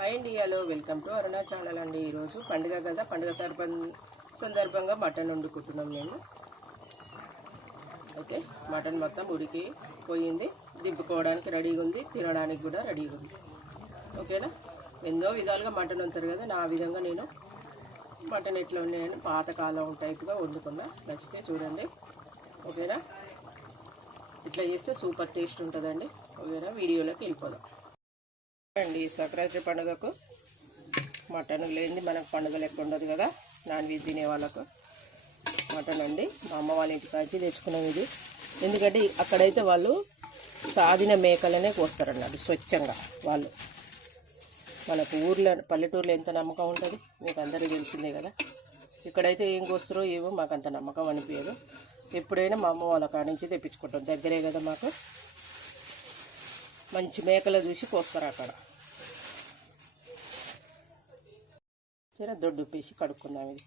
High అండి hello welcome to Aruna channel అండి. ఈరోజు పండుగ కదా పండుగ సర్పం సందర్భంగా మటన్ వండుకుంటున్నాం మేము. అయితే మటన్ మొత్తం ఉడికి పోయింది. దింపుకోవడానికి రెడీగా ఉంది తినడానికి కూడా రెడీగా ఉంది. ఓకేనా? ఎన్నో విధాలుగా మటన్ వండుతారు కదా నా విధంగా నేను మటన్ ఎట్లా ఉన్నాయని పాతకాలం టైప్గా వండుకున్నా. నచ్చితే చూడండి. ఓకేనా? ఇట్లా చేస్తే సూపర్ టేస్ట్ ఉంటుందండి. ఓకేనా? వీడియోలోకి వెళ్ళిపోదాం. అండి సంక్రాంతి పండుగకు. మటన్ లేనిది మనకు పండుగ లెక్క ఉండదు కదా నాన్ వెజ్ తినే వాళ్ళకు. మటన్ అండి మా అమ్మ వాళ్ళ ఇంటికి వచ్చి తెచ్చుకున్నాం ఇది. ఎందుకంటే అక్కడైతే వాళ్ళు సాధిన మేకలనే కోస్తారన్నారు స్వచ్ఛంగా వాళ్ళు. మనకు ఊర్లో పల్లెటూరులో ఎంత నమ్మకం ఉంటుంది మీకు అందరికీ తెలిసిందే కదా. ఇక్కడైతే ఏం కోస్తారో ఏమో మాకు అంత నమ్మకం అనిపించదు. ఎప్పుడైనా మా అమ్మ వాళ్ళ కాడ నుంచి తెప్పించుకుంటాం దగ్గరే కదా మాకు. మంచి మేకలు చూసి కోస్తారు అక్కడ. జర దొడ్డు పీసి కడుక్కుందాం ఇది.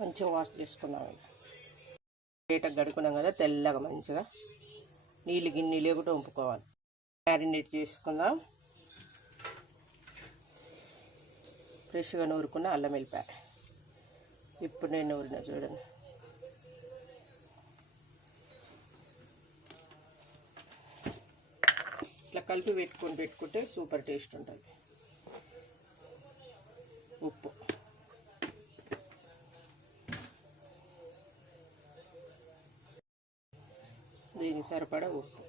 మంచిగా వాష్ చేసుకున్నాం. ఇది లేటగా గడుకున్నాం కదా తెల్లగా మంచిగా. నీళ్ళు గిన్నె లేకుండా వంపుకోవాలి మ్యారినేట్ చేసుకుందాం ఫ్రెష్గా నూరుకున్న అల్లం వెల్లిపాయ. ఇప్పుడు నేను నూరిన చూడండి. ఇట్లా కలిపి పెట్టుకొని పెట్టుకుంటే సూపర్ టేస్ట్ ఉంటుంది. ఉప్పు. దీనికి సరిపడా ఉప్పు.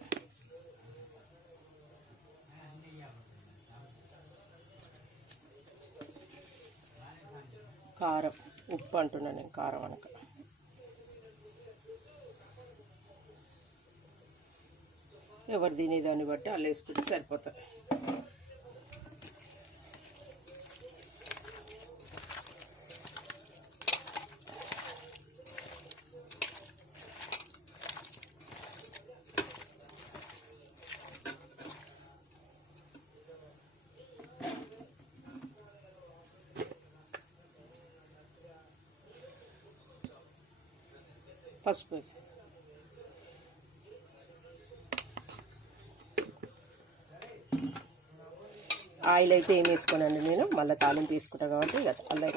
కారం ఉప్పు అంటున్నా నేను కారం అనక. ఎవరు తినేదాన్ని బట్టి అల్లేసుకుంటే సరిపోతుంది పసుపు. వేసి ఆయిల్ అయితే ఏం వేసుకోనండి నేను మళ్ళీ తాలింపు తీసుకుంటా కాబట్టి ఇక అల్లం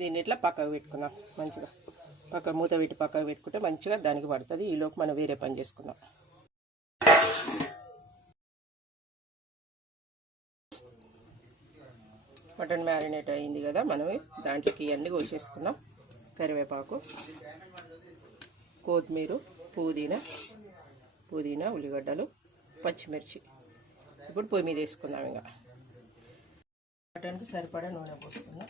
దీన్ని ఇట్లా పక్కకు పెట్టుకున్నాం మంచిగా. పక్క మూత పెట్టి పక్కకు పెట్టుకుంటే మంచిగా దానికి పడుతుంది. ఈలోపు మనం వేరే పని చేసుకుందాం. మటన్ మ్యారినేట్ అయింది కదా మనం దాంట్లోకి ఇవన్నీ కోసేసుకున్నాం. కరివేపాకు కొత్తిమీర పుదీనా పుదీనా ఉల్లిగడ్డలు పచ్చిమిర్చి. ఇప్పుడు పొయ్యి మీద వేసుకుందాం ఇంకా. మటన్కి సరిపడా నూనె పోసుకుందాం.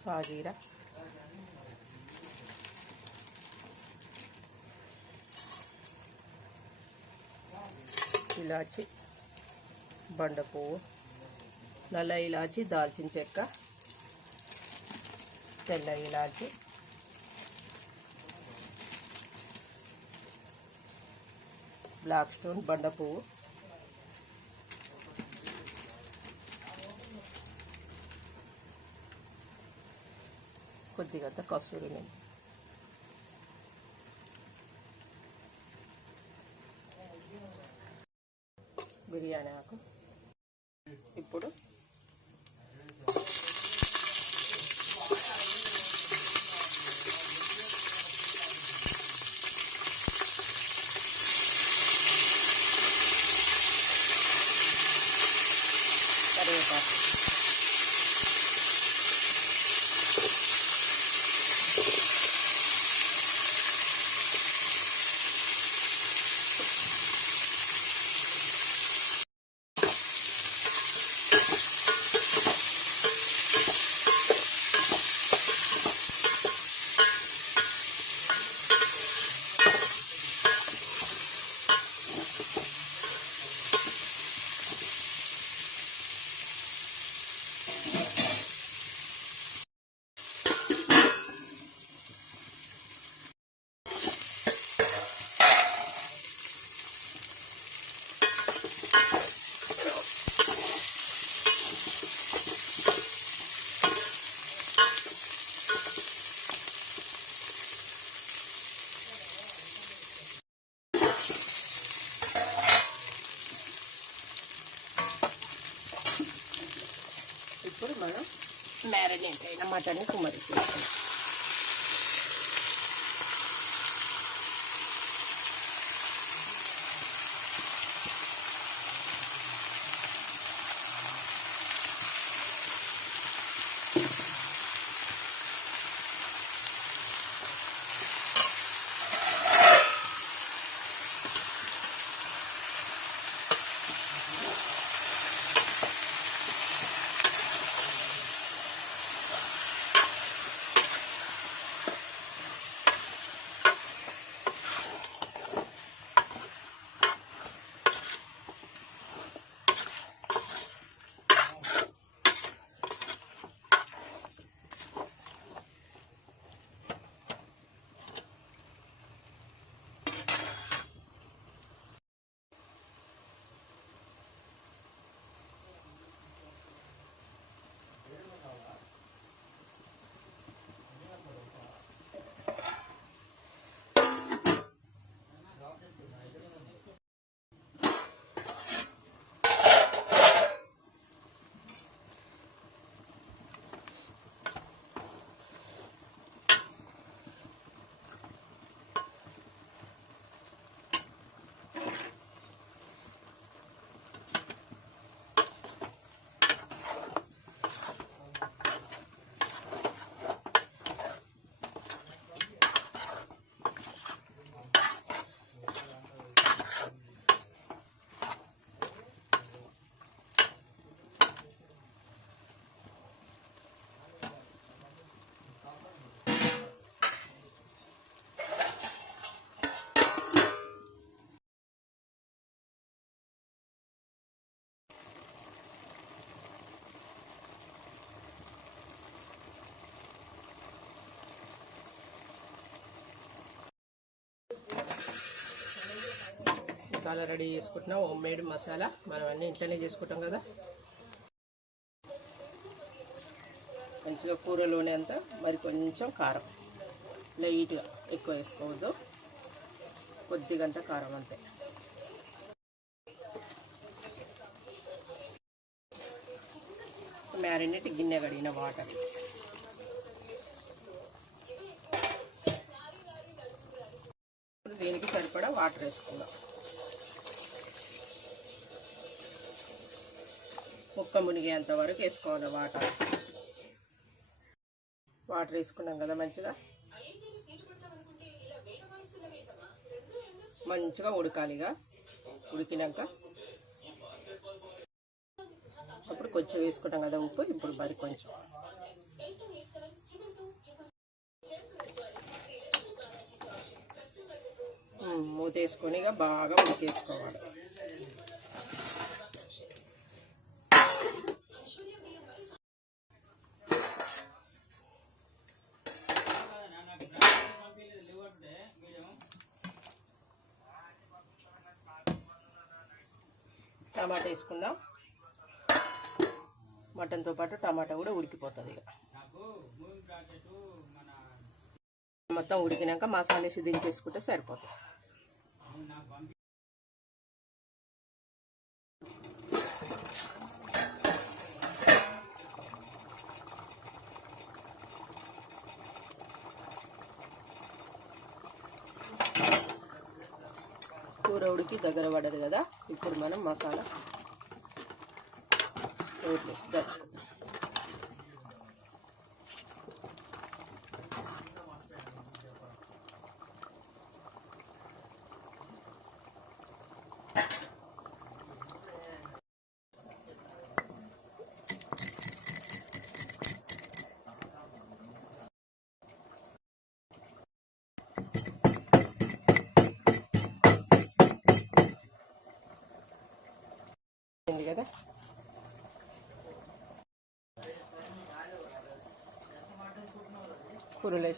సాజీరా ఇలాచి బండ పువ్వు నల్ల ఇలాచి దాల్చిన చెక్క తెల్ల ఇలాచి బ్లాక్ స్టోన్ బండ పువ్వు కొద్దిగంత కసూరి మెంతి బిర్యానీ ఆకు మనం మ్యారినేట్ అయిన మటన్ని కుమ్మరి చేసుకుంటాం మసాలా రెడీ చేసుకుంటున్నాం. Home made masala. మనం అన్నీ ఇంట్లోనే చేసుకుంటాం కదా. మంచిగా కూరలోనే అంతా మరి కొంచెం కారం. లైట్గా ఎక్కువ వేసుకోవద్దు. కొద్దిగంత కారం అంతే. మ్యారినేట్ గిన్నె కడిగిన వాటర్. దీనికి సరిపడా వాటర్ వేసుకుందాం. ముక్క మునిగేంత వరకు వేసుకోవాలి వాటర్. వాటర్ వేసుకున్నాం కదా మంచిగా? మంచిగా ఉడకాలిగా ఉడికినాక. అప్పుడు కొంచెం వేసుకుంటాం కదా ఉప్పు ఇప్పుడు మరి కొంచెం. మూతేసుకొని మూత వేసుకొని ఇక బాగా ఉడికేసుకోవాలి. టమాటా వేసుకుందాం. మటన్తో పాటు టమాటా కూడా ఉడికిపోతుంది ఇక. మొత్తం ఉడికినాక మసాలా వేసి దించేసుకుంటే సరిపోతుంది కూర ఉడికి దగ్గర పడదు కదా. ఇప్పుడు మనం మసాలా రోట్లో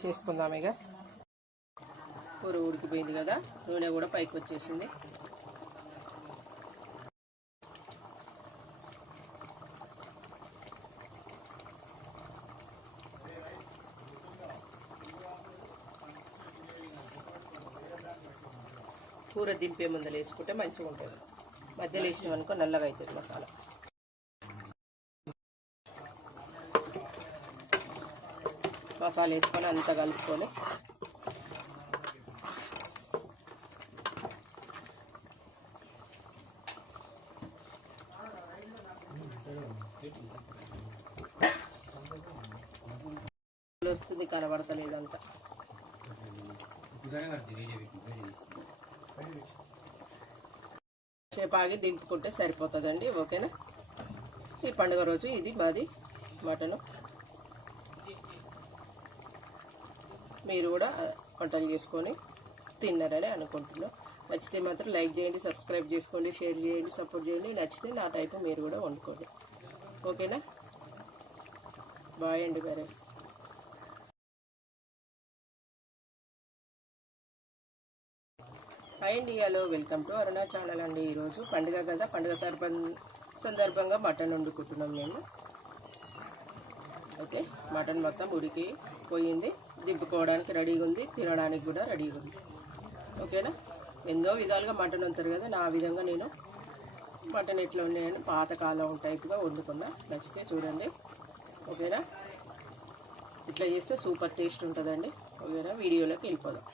చేసుకుందాం ఇక. కూర ఉడికిపోయింది కదా నూనె కూడా పైకి వచ్చేసింది. కూర దింపే ముందలు వేసుకుంటే మంచిగా ఉంటుంది. మధ్యలో వేసినాం అనుకో నల్లగా అవుతుంది మసాలా. మసాలా వేసుకొని అంతా కలుపుకొని. వస్తుంది కనబడతలేదు అంతా. చేపాగి దింపుకుంటే సరిపోతుందండి ఓకేనా? ఈ పండుగ రోజు ఇది మాది మటను. మీరు కూడా వంటలు చేసుకొని తిన్నారని అనుకుంటున్నాం. నచ్చితే మాత్రం లైక్ చేయండి సబ్స్క్రైబ్ చేసుకోండి షేర్ చేయండి సపోర్ట్ చేయండి. నచ్చితే నా టైపు మీరు కూడా వండుకోండి. ఓకేనా? బాయ్ అండి మరి. హాయ్ అండి hello welcome to Aruna channel అండి ఈరోజు. పండుగ కదా పండుగ సందర్భంగా మటన్ వండుకుంటున్నాం మేము. అయితే మటన్ మొత్తం ఉడికి పోయింది. దింపుకోవడానికి రెడీగా ఉంది తినడానికి కూడా రెడీగా ఉంది. ఓకేనా? ఎన్నో విధాలుగా మటన్ ఉంటారు కదా నా విధంగా నేను మటన్ ఎట్లా ఉన్నాయని పాతకాలం టైప్గా వండుకున్నా. నచ్చితే చూడండి. ఓకేనా? ఇట్లా చేస్తే సూపర్ టేస్ట్ ఉంటుందండి. ఓకేనా? వీడియోలోకి వెళ్ళిపోదాం.